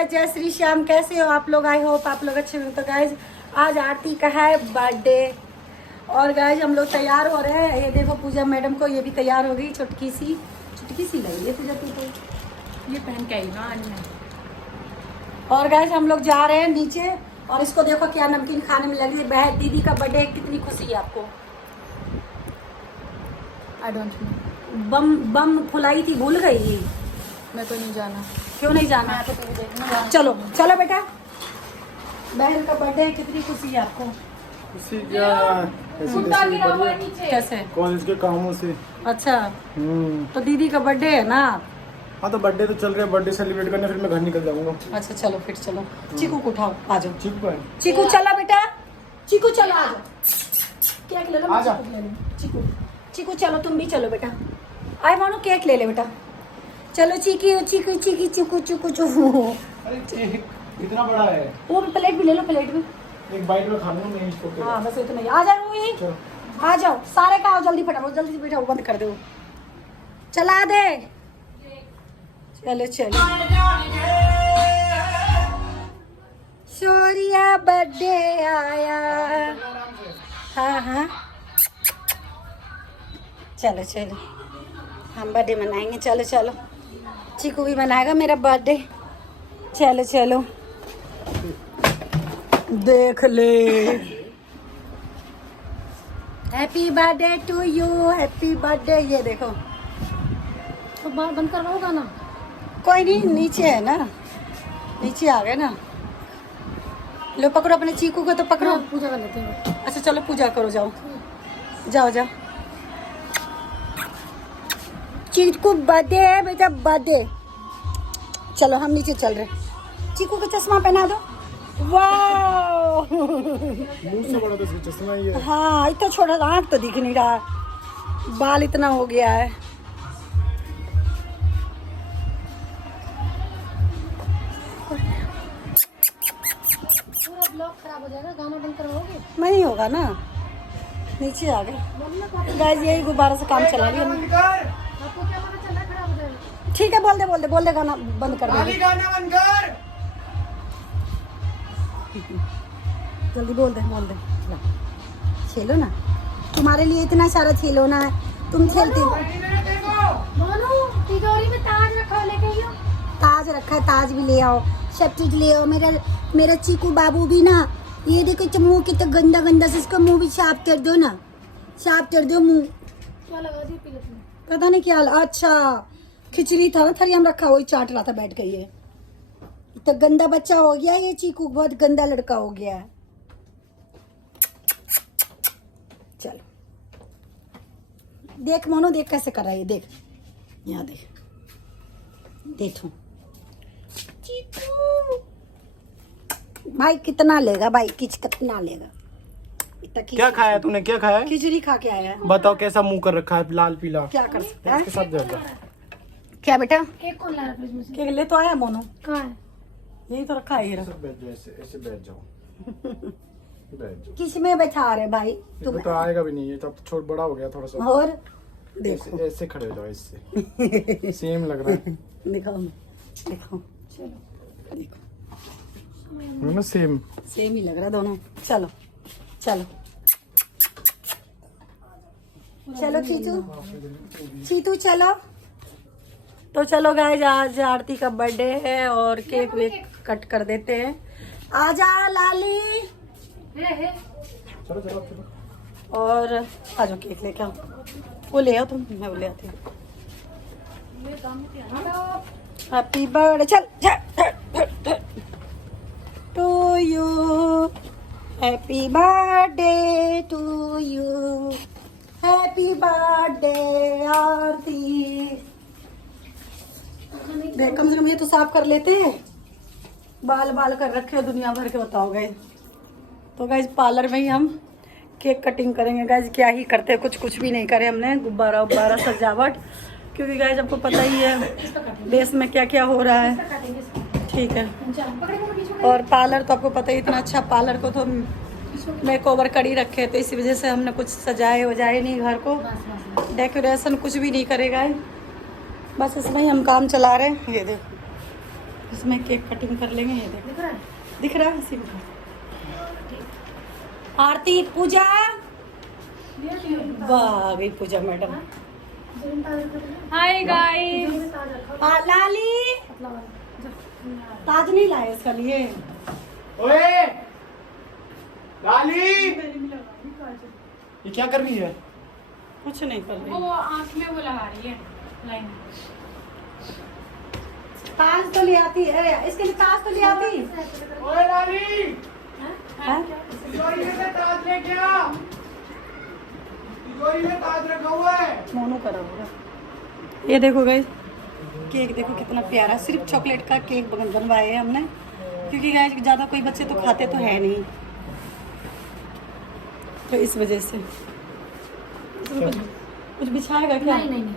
Guys, जय श्री श्याम। कैसे हो आप लोग? आई होप आप लोग अच्छे हो। तो गाइस आज आरती का है बर्थडे और गाइस हम लोग तैयार हो रहे हैं। ये देखो पूजा मैडम को, ये भी तैयार हो गई। चुटकी सी लगी है पूजा तू तो। ये पहन के आई ना आज मैं। और गाइस हम लोग जा रहे हैं नीचे और इसको देखो क्या नमकीन खाने में लगी है। बहन दीदी का बर्थडे, कितनी खुशी है आपको। I don't know. बम फुलाई थी, भूल गई। मैं तो नहीं जाना। क्यों नहीं जाना? मैं तो टीवी देखने जाना। चलो चलो बेटा, बहन का बर्थडे है, कितनी खुशी है आपको। खुशी क्या, ऐसे बढ़िया। कैसे? कॉलेज के कामों से। अच्छा तो दीदी का बर्थडे है ना। हाँ तो बर्थडे तो चल रहा है, बर्थडे सेलिब्रेट करने फिर मैं घर निकल जाऊंगा। अच्छा चलो फिर चलो। चीकू को उठाओ, आ जाओ। ठीक है। चीकू चला बेटा, चीकू चलो आ जाओ। केक ले लो, आ जा। चीकू ले लो। चीकू चलो, तुम भी चलो बेटा। आए मानो केक ले ले बेटा। चलो चीकी चीकू चीकी चीकू चीकू चीकू। अरे केक इतना बड़ा है। वो प्लेट भी ले लो, प्लेट भी। एक बाइट में खा लूंगा मैं इसको। हाँ बस इतना ही। आ जाओ यही, चलो। आ जाओ सारे का। आओ जल्दी फटाफट, जल्दी से बेटा वो बंद कर दो। चला दे। चलो चलो। सूर्या बर्थडे आया। हाँ हाँ चलो चलो, हम बर्थडे मनाएंगे। चलो चलो, चीकू भी मनाएगा मेरा बर्थडे। चलो चलो, देख ले। Happy birthday to you, happy birthday. ये देखो तो बाहर बंद करवाओ गाना। कोई नहीं, नीचे है ना, नीचे आ गए ना। लो पकड़ो अपने चीकू को, तो पकड़ो। पूजा कर लेते हैं। अच्छा चलो पूजा करो, जाओ जाओ जाओ। चीकू बर्थडे है बेटा, बर्थडे। चलो हम नीचे चल रहे। चीकू को चश्मा पहना दो। वाह मुंह से बड़ा तो चश्मा ही है। हाँ इतना छोटा, आँख तो दिख नहीं रहा, बाल इतना हो गया है। पूरा ब्लॉग खराब हो जाएगा, गाना बंद करवाओगे? नहीं होगा ना, नीचे आ गए। गाइस यही गुब्बारा से काम चला रही है। आपको क्या पता चला खराब हो जाएगा? ठीक है, बोल दे गाना बंद कर दे। गाना बंद कर। जल्दी बोल दे ला। खेलो ना, तुम्हारे लिए इतना सारा खेलो ना, तुम खेलती हो। मानो तिजोरी में ताज रखा है, लेके आइयो। ताज रखा है, ताज भी ले आओ, सब चीज ले आओ। मेरा चीकू बाबू भी ना, ये देखो मुंह कितना गंदा गंदा से, इसका मुंह भी साफ कर दो ना, साफ कर दो मुंह। क्या लगा दी प्लेट में? पता नहीं क्या। अच्छा खिचड़ी था ना, थरिया में रखा, वही चाट रहा था बैठ के। ये तो गंदा बच्चा हो गया ये चीकू, बहुत गंदा लड़का हो गया है। चलो देख मोनो, देख कैसे कर रहा है ये, देख यहाँ देख, देखो चीकू भाई कितना लेगा भाई, कितना लेगा। इतना क्या खाया तूने, क्या खाया? खिचड़ी खा के आया है। बताओ कैसा मुंह कर रखा है, लाल पीला। क्या कर सकता है। इसके साथ जाता। क्या बेटा, केक कौन ला रहा है फ्रिज में से? केक ले तो आया मोनो, कहाँ है? यही तो रखा है। ये रखा। बैठ जाओ, ऐसे बैठ जाओ। बैठ जाओ। किस में बैठा रहे भाई तुम? तो आएगा भी नहीं है, तब छोट बड़ा हो गया थोड़ा सा। और देखो ऐसे खड़े हो जाओ, इससे सेम लग रहा है। दिखाओ चलो, देखो है ना, सेम सेम ही लग रहा है दोनों। चलो चलो चलो चीतू चलो। तो चलो गाइस, आज आरती का बर्थडे है और केक वेक कट कर देते हैं। आजा लाली। चलो चलो चलो। और आ जाओ, केक लेके आओ। वो ले आओ तुम, मैं वो ले आती हूँ। हैप्पी बर्थडे चल to you, happy birthday to you, happy birthday Aarti. देख कम से कम ये तो साफ कर लेते हैं, बाल कर रखे हो दुनिया भर के, बताओ गाइस। तो गाइस पार्लर में ही हम केक कटिंग करेंगे गाइस। क्या ही करते हैं, कुछ भी नहीं करे हमने, गुब्बारा उब्बारा सजावट, क्योंकि गाइस आपको पता ही है देश में क्या क्या हो रहा है। ठीक है, और पार्लर तो आपको पता ही, इतना अच्छा पार्लर को तो मेकओवर कर ही रखे, तो इसी वजह से हमने कुछ सजाए वजाए नहीं घर को, डेकोरेशन कुछ भी नहीं करेगा। बस इसमें ही हम काम चला रहे हैं। ये देखो इसमें केक कटिंग कर लेंगे। ये देखो दिख रहा है इसी में। आरती पूजा वाह गई पूजा मैडम। Hi guys. लाली ताज नहीं लाए इसका लिए। ओए लाली ये क्या कर रही है? कुछ नहीं कर रही। वो आँख में वो लगा रही है लाइन। ताज तो ले आती है इसके लिए। ताज तो ले आती। ओए लाली हाँ? तिजोरी में से ताज ले क्या? तिजोरी में ताज रखा हुआ है। मोनू करा होगा। ये देखो गाइस केक देखो कितना प्यारा। सिर्फ चॉकलेट का केक बनवाए हैं हमने, क्योंकि गाइस ज़्यादा कोई बच्चे तो खाते तो है नहीं, तो इस वजह से। कुछ बिछाएगा क्या? नहीं नहीं नहीं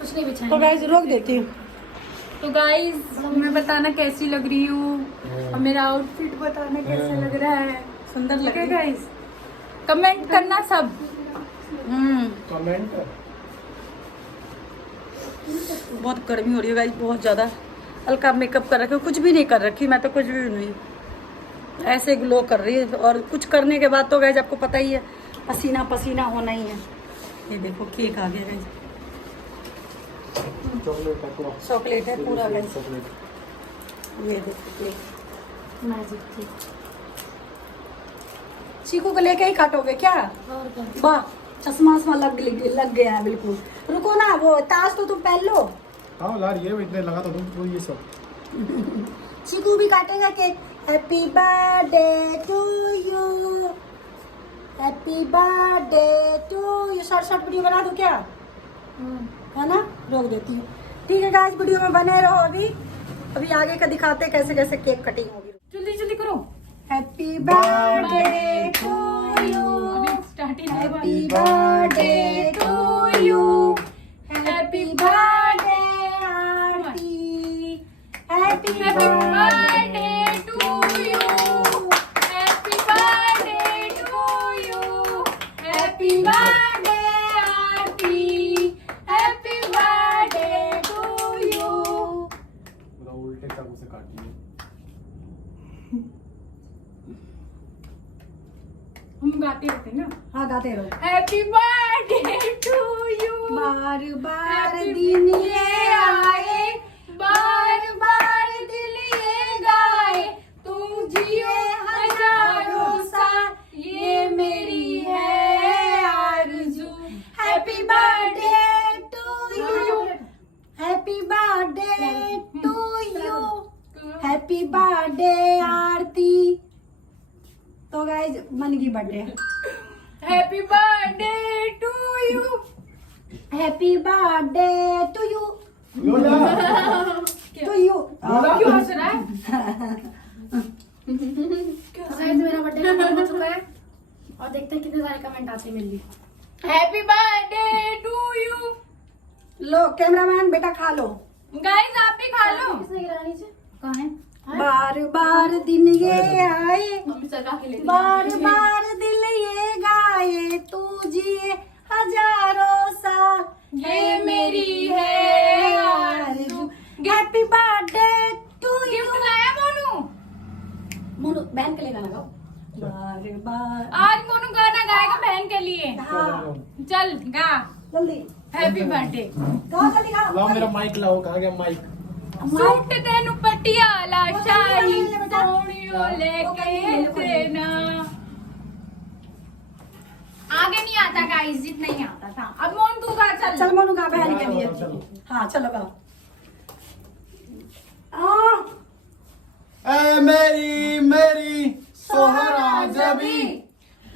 कुछ नहीं बिछाएंगे। तो गाइस रोक देती हूँ। तो गाइस मैं बताना कैसी लग रही हूँ और मेरा आउटफिट बताना कैसा लग रहा है। सुंदर लग रही है गाइस कमेंट करना सब। कमेंट बहुत गर्मी हो रही है गाइस, बहुत ज़्यादा। हल्का मेकअप कर रखी हूँ, कुछ भी नहीं कर रखी मैं तो, कुछ भी नहीं, ऐसे ग्लो कर रही है। और कुछ करने के बाद तो गाइस आपको पता ही है पसीना पसीना होना ही है। ये देखो केक आ गया गाइस। चॉकलेट है पूरा। चॉकलेट है पूरा गाइस। चॉकलेट। ये देखो केक। मैजिक थी। चीकू को लेके ही काटोगे क्या? और क्या? वाह चश्मा लग गया है बिल्कुल। रुको ना, वो ताज तो तुम पहन लो। हाँ ला रही है, इतने लगा तो तुम ये सब। चीकू भी काटेगा cake. Happy birthday to you, happy birthday to you. Short video बना दूं क्या? है ना, रोक देती हूँ। ठीक है गाइस वीडियो में बने रहो। अभी आगे का दिखाते हैं कैसे कैसे केक कटिंग होगी। जल्दी जल्दी करो। हैप्पी बर्थडे टू यू, अभी starting happy birthday to you, happy birthday Aarti, happy birthday to you, happy birthday to you, happy birthday Aarti, happy birthday to you. पूरा उल्टे चाकू से काट दिए। हम गाते रहते हैं ना। हाँ गाते रहो। हैप्पी बर्थडे टू यू, बार बार Happy दिन ये आए, बार बार दिल ये गाए, तुम जियो हजारों साल, ये मेरी है आरज़ू। Happy birthday to you, happy birthday to you, happy birthday Aarti. तो गाइस मन की birthday. Happy birthday to you, happy birthday to you, लोला टू यू। क्यों हंस रहा है? मेरा बर्थडे खत्म हो चुका है और देखते हैं कितने सारे कमेंट आते हैं मेरे लिए। Happy birthday to you. लो कैमरामैन बेटा खा लो। गाइस आप भी खा लो। किसने गिरा नीचे? कहाँ है? बार बार दिन ये आए, मम्मी चढ़ा के लेती बार बार दिल ये गाए, तू जिए हजारों साल, ये मेरी है आरज़ू। Happy birthday to you. Gift लाया मोनू। मोनू बहन के लिए गाना गाओ। बार बार आज मोनू गाना गाएगा बहन के लिए। हाँ चल गा। जल्दी हैप्पी बर्थडे। गाओ जल्दी गाओ। लाओ मेरा माइक लाओ। कहाँ गया माइक? सूट तेनू पटियाला शाही सोनियो लेके देना। आगे नहीं आता गाइस, जितना ही आता था। अब मोन तू गा चल। चल मोनू गा बहन के लिए। चलो। हाँ चलो गाओ। ए मेरी मेरी सोहरा जबी,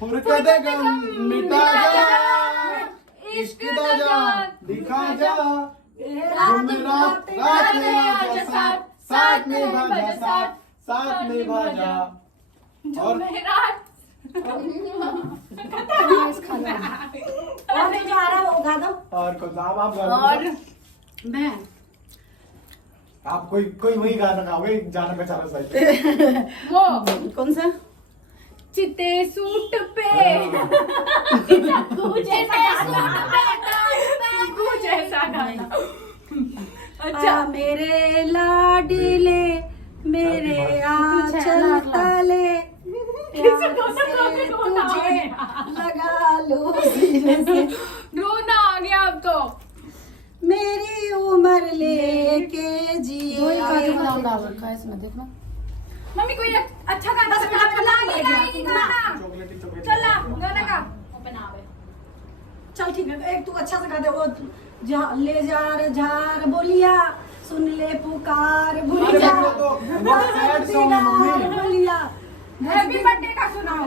फुरकत गम मिटा जा, इश्क दा जा दिखा जा, रात रात में आजा साथ, साथ में भाजा साथ, साथ में भाजा। और रात और नहीं जो आ रहा वो गा दो। और कौन सा? आप गा और दो। मैं आप कोई वही गाना गाओगे जाना पहचाना सही। वो कौन सा? चिते सूट पे चिते सूट पे कुछ ऐसा गाना। अच्छा मेरे लाडले से तुझे लगा लो सीने से। रोना आ गया अब तो। मेरी उम्र लेके जिए। इसमें देखना मम्मी कोई अच्छा गाना बस बना बना ले गाएगी गाना। चॉकलेटी चला गाना का चल ठीक है, एक तू अच्छा से गा दे। वो ले जार झार बोलिया, सुन ले पुकार बुलिया, अरे वो तो सैड सॉन्ग है मम्मी। बोलिया। हैप्पी बर्थडे का सुनाओ।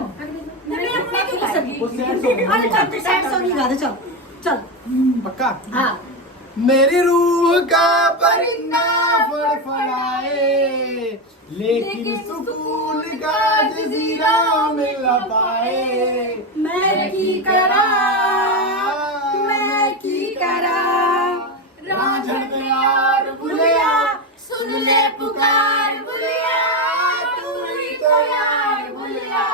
नहीं, अपने क्यों कर सकी? वो सैड सॉन्ग है। अरे चल तू सैड सॉन्ग ही गा दे, चल चल। पक्का? हाँ मेरी रूह का परिंदा फड़फड़ाए, लेकिन सुकून का जजीरा मिल न पाए। मैं की करा, मैं की करा, रांझण यार बुलिया, सुन ले पुकार बुलिया, तू ही तो यार बुलिया,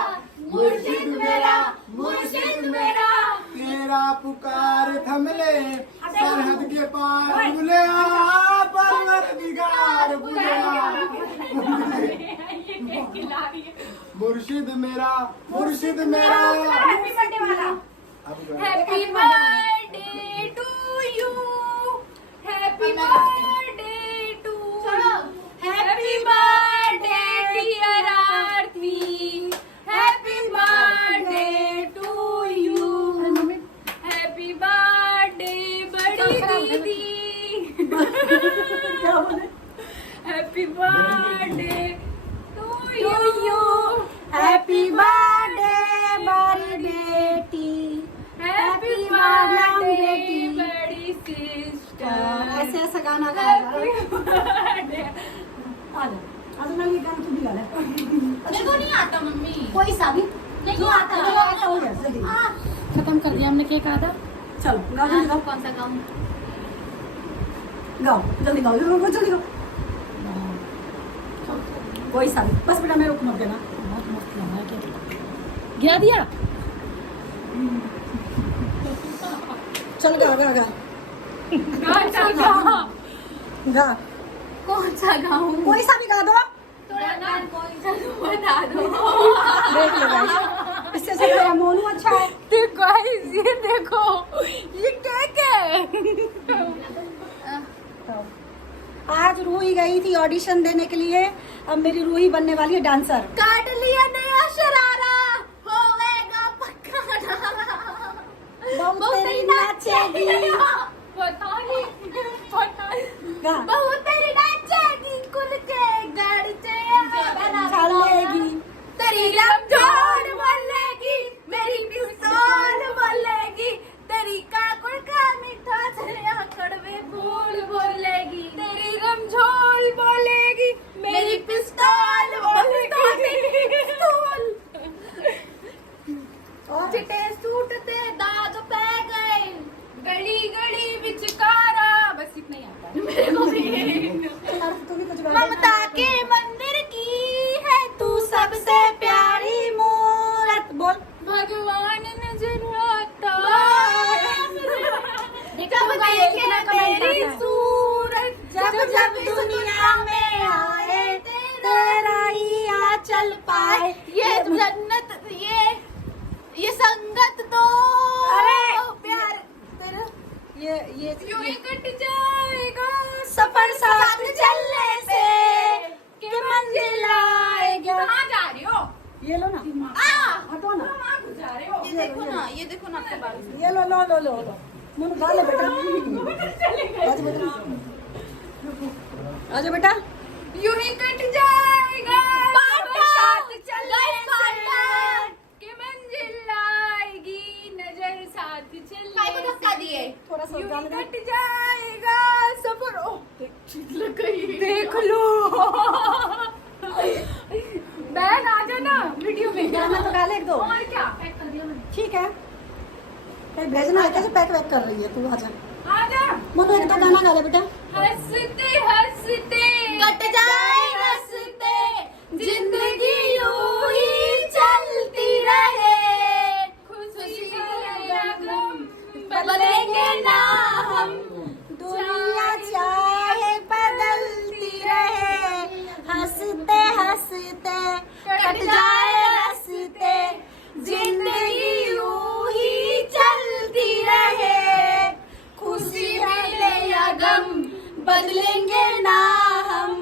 मुर्शिद मेरा, मुर्शिद मेरा। तेरा पुकार थम ले सरहद के पार बुलिया, परवरदिगार बुलिया। मुर्शिद मेरा, मुर्शिद मेरा। हैप्पी बर्थडे वाला। Happy birthday to you, happy birthday to, happy birthday dear Aarti, happy birthday to you, happy birthday बड़ी दीदी, क्या बोले? Happy birthday to you, happy birthday बड़ी बेटी, हैप्पी बर्थडे बर्थडे बड़ी सिस्टर, ऐसे ऐसा गाना गा। Happy birthday. आज मैं ये गाना तू भी गा ले। मेरे को नहीं आता मम्मी। कोई सा भी जो आता है, जो आता हो गया जल्दी। खत्म कर दिया हमने, केक आधा। चल गाओ जल्दी गाओ, कौन सा गाऊं? गाओ जल्दी गाओ, जल्दी गाओ। कोई सा भी, बस बेटा मेरे को मत देना। बहुत मस्त लग रहा है केक। गिरा दिया। चल गा गा गा गा, कौन सा गाऊं? कोई सा भी गा दो। थोड़ा गान कौन सा बता दो। देख लो गाइस, इससे सब मेरा मोनू अच्छा है। देखो गाइस, ये देखो, ये केक है। आज रूही गई थी ऑडिशन देने के लिए, अब मेरी रूही बनने वाली है डांसर। काट लिया नया शरारा, होवेगा पक्का। बहुत तेरी नाचेगी। पता नहीं, पता नहीं। गा बहुत तेरी नाचेगी, कुल के गाड़ी चलेगी, तेरी रमजान बोलेगी, मेरी पिस्तौल बोलेगी, तेरी काकुड़ का मीठा छरिया कड़वे फूल बोलेगी, तेरी रमझोल बोलेगी, मेरी पिस्तौल बोलेगी, पिस्तौल। और चिट्टे सूट ते दाग पै गए, गली गली विचकारा। बस इतना ही आता है मेरे को भी। तू भी कुछ गा दे। ममता के मंदिर की है तू सबसे प्यारी मूरत, बोल। भगवान नजर आता देखो जब गाइस, देखे कितना कमेंट तेरी आता है। सूरत, जब जब दुनिया में आए तेरा ही आंचल पाए। ये जन्नत, ये संगत तो अरे! प्यार तेरा ये यूं ही कट जाएगा सफर साथ चलने से कि मंजिल आएगा। कहाँ जा रही हो? ये लो ना, हटो ना, कहाँ जा रहे हो? ये देखो ना, ये देखो ना आपके बाल। ये लो लो लो लो लो, मुन गा ले बेटा। आजा बेटा, आजा बेटा। यूं ही कट जाएगा पाटा! साथ चलने गाइस, पाटा! से कि मंजिल आएगी, नजर साथ भाई को चलने धक्का दिए। थोड़ा सा यूं गाने ही दे। कट जाएगा सफर। ओ देख लो। बहन आ जाना वीडियो में। गाना तो गा ले एक दो। और क्या? पैक कर दिया मैंने। ठीक है, कहीं भेजना है कैसे पैक वैक कर रही है तू? आजा आजा। मोनू, एक दो गाना गा ले बेटा। हंसते हंसते कट जाए रस्ते, जिंदगी यूं ही चलती रहे, खुशी भरा गम बदलेंगे ना हम, दुनिया चाहे बदलती रहे, हंसते हंसते कट जाए रास्ते, बदलेंगे ना हम,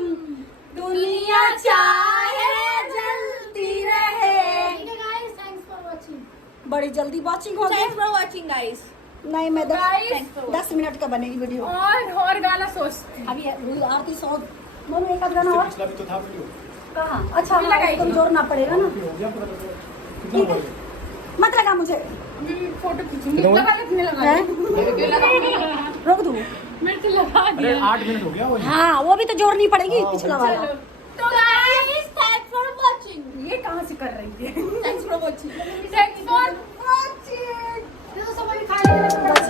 दुनिया चाहे जलती रहे। ठीक है गाइस, थैंक्स फॉर वाचिंग। बड़ी जल्दी वॉचिंग हो गई। Thanks for watching guys. नहीं मैं Guys, 10 मिनट का बनेगी वीडियो। और गाना सोचते अभी आरती 100 मम्मी एक आध गाना और पिछला भी तो था वीडियो। कहाँ? अच्छा अभी लगाई तुम थी। जोर ना पड़ेगा ना, हो गया पूरा तो। कितना ठीक है। बोले? मत लगा मुझे। फोटो खींचूंगी। कितना लगा लेने लगा हैं? रोक दूँ? मेरे को लगा अरे दिया। 8 मिनट हो गया वो। हाँ वो भी तो जोर नहीं पड़ेगी हाँ, पिछला चलो। वाला। तो गाइस थैंक्स फॉर वाचिंग। ये कहाँ से कर रही है? Thanks for watching. Thanks for watching. ये तो सब अभी खा लेंगे।